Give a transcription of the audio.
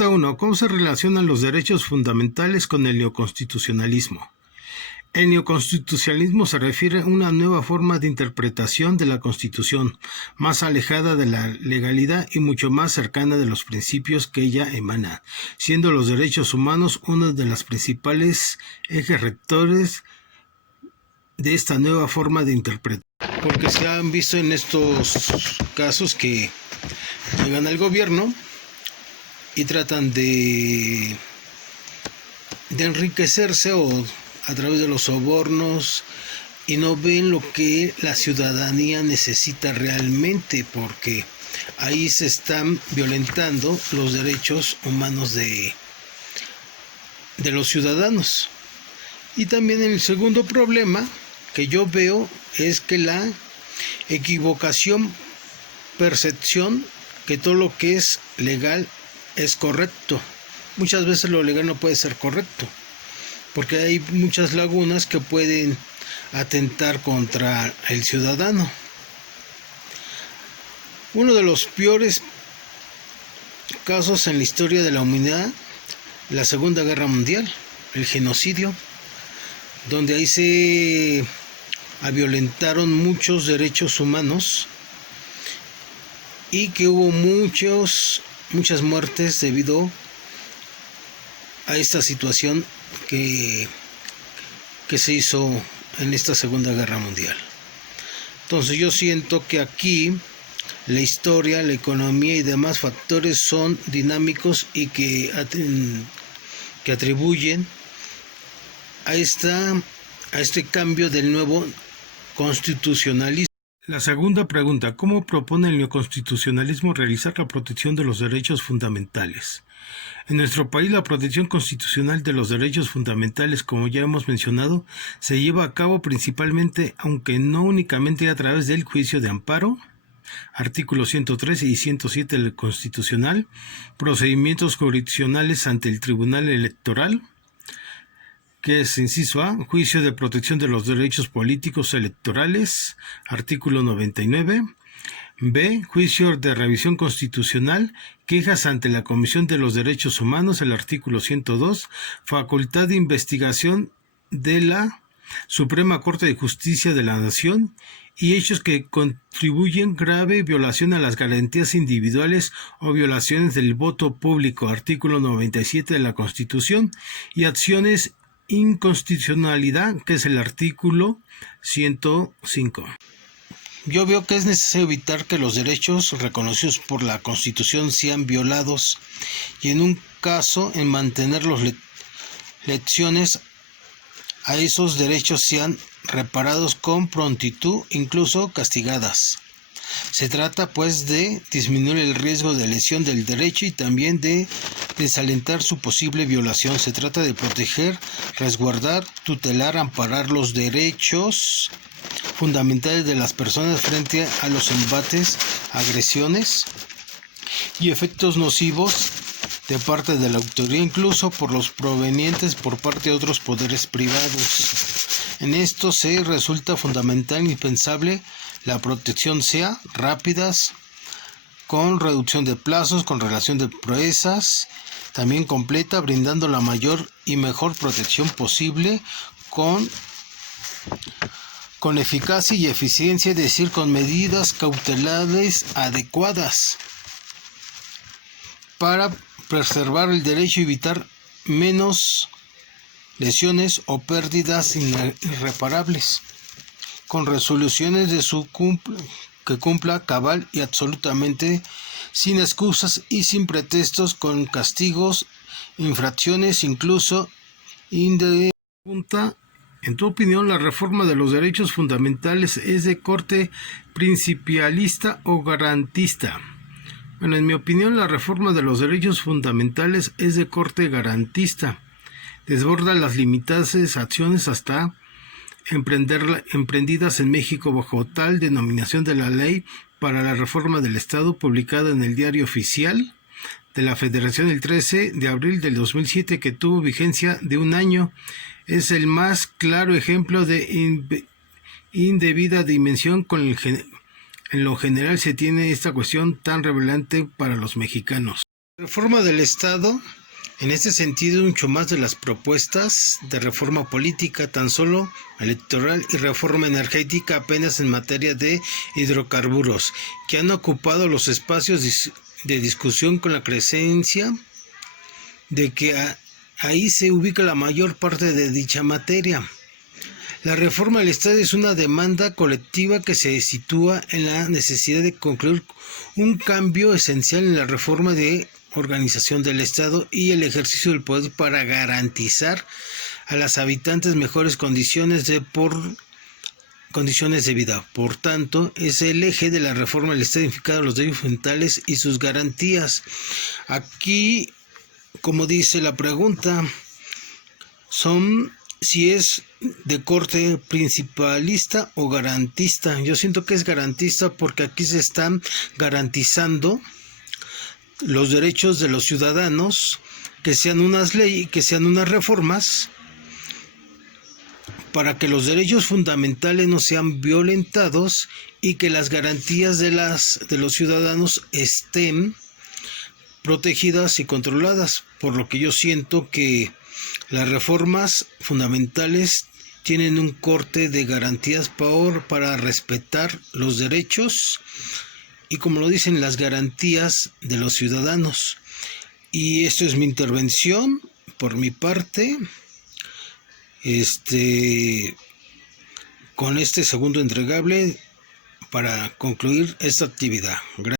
Pregunta 1. ¿Cómo se relacionan los derechos fundamentales con el neoconstitucionalismo? El neoconstitucionalismo se refiere a una nueva forma de interpretación de la Constitución, más alejada de la legalidad y mucho más cercana de los principios que ella emana, siendo los derechos humanos uno de los principales ejes rectores de esta nueva forma de interpretar. Porque se han visto en estos casos que llegan al gobierno y tratan de enriquecerse o a través de los sobornos y no ven lo que la ciudadanía necesita realmente, porque ahí se están violentando los derechos humanos de los ciudadanos. Y también el segundo problema que yo veo es que la equivocación, percepción que todo lo que es legal es correcto. Muchas veces lo legal no puede ser correcto, porque hay muchas lagunas que pueden atentar contra el ciudadano. Uno de los peores casos en la historia de la humanidad, la Segunda Guerra Mundial, el genocidio, donde ahí se violentaron muchos derechos humanos y que hubo muchas muertes debido a esta situación que se hizo en esta Segunda Guerra Mundial. Entonces yo siento que aquí la historia, la economía y demás factores son dinámicos y que atribuyen a este cambio del nuevo constitucionalismo. La segunda pregunta: ¿cómo propone el neoconstitucionalismo realizar la protección de los derechos fundamentales? En nuestro país, la protección constitucional de los derechos fundamentales, como ya hemos mencionado, se lleva a cabo principalmente, aunque no únicamente a través del juicio de amparo, artículos 113 y 107 del Constitucional, procedimientos jurisdiccionales ante el Tribunal Electoral, que es inciso A, juicio de protección de los derechos políticos electorales, artículo 99, B, juicio de revisión constitucional, quejas ante la Comisión de los Derechos Humanos, el artículo 102, facultad de investigación de la Suprema Corte de Justicia de la Nación y hechos que contribuyen grave violación a las garantías individuales o violaciones del voto público, artículo 97 de la Constitución, y acciones inconstitucionalidad, que es el artículo 105. Yo veo que es necesario evitar que los derechos reconocidos por la Constitución sean violados y en un caso en mantener las lecciones a esos derechos sean reparados con prontitud, incluso castigadas. Se trata pues de disminuir el riesgo de lesión del derecho y también de desalentar su posible violación. Se trata de proteger, resguardar, tutelar, amparar los derechos fundamentales de las personas frente a los embates, agresiones y efectos nocivos de parte de la autoridad, incluso por los provenientes por parte de otros poderes privados. En esto se resulta fundamental e indispensable la protección sea rápidas, con reducción de plazos, con relación de proezas, también completa, brindando la mayor y mejor protección posible, con eficacia y eficiencia, es decir, con medidas cautelares adecuadas para preservar el derecho y evitar menos lesiones o pérdidas irreparables, con resoluciones de que cumpla cabal y absolutamente sin excusas y sin pretextos, con castigos, infracciones, incluso pregunta: ¿en tu opinión la reforma de los derechos fundamentales es de corte principialista o garantista? Bueno, en mi opinión la reforma de los derechos fundamentales es de corte garantista. Desborda las limitadas acciones hasta emprendidas en México bajo tal denominación de la Ley para la Reforma del Estado, publicada en el Diario Oficial de la Federación el 13 de abril del 2007, que tuvo vigencia de un año. Es el más claro ejemplo de indebida dimensión con en lo general se tiene esta cuestión tan relevante para los mexicanos. Reforma del Estado, en este sentido, mucho más de las propuestas de reforma política, tan solo electoral y reforma energética apenas en materia de hidrocarburos, que han ocupado los espacios de discusión con la creencia de que ahí se ubica la mayor parte de dicha materia. La reforma del Estado es una demanda colectiva que se sitúa en la necesidad de concluir un cambio esencial en la reforma de organización del Estado y el ejercicio del poder para garantizar a los habitantes mejores condiciones de vida. Por tanto, es el eje de la reforma del Estado identificado los derechos fundamentales y sus garantías. Aquí, como dice la pregunta, si es de corte principalista o garantista. Yo siento que es garantista porque aquí se están garantizando los derechos de los ciudadanos, que sean unas leyes, que sean unas reformas para que los derechos fundamentales no sean violentados y que las garantías de los ciudadanos estén protegidas y controladas, por lo que yo siento que las reformas fundamentales tienen un corte de garantías para respetar los derechos y, como lo dicen, las garantías de los ciudadanos. Y esto es mi intervención por mi parte, con este segundo entregable para concluir esta actividad. Gracias.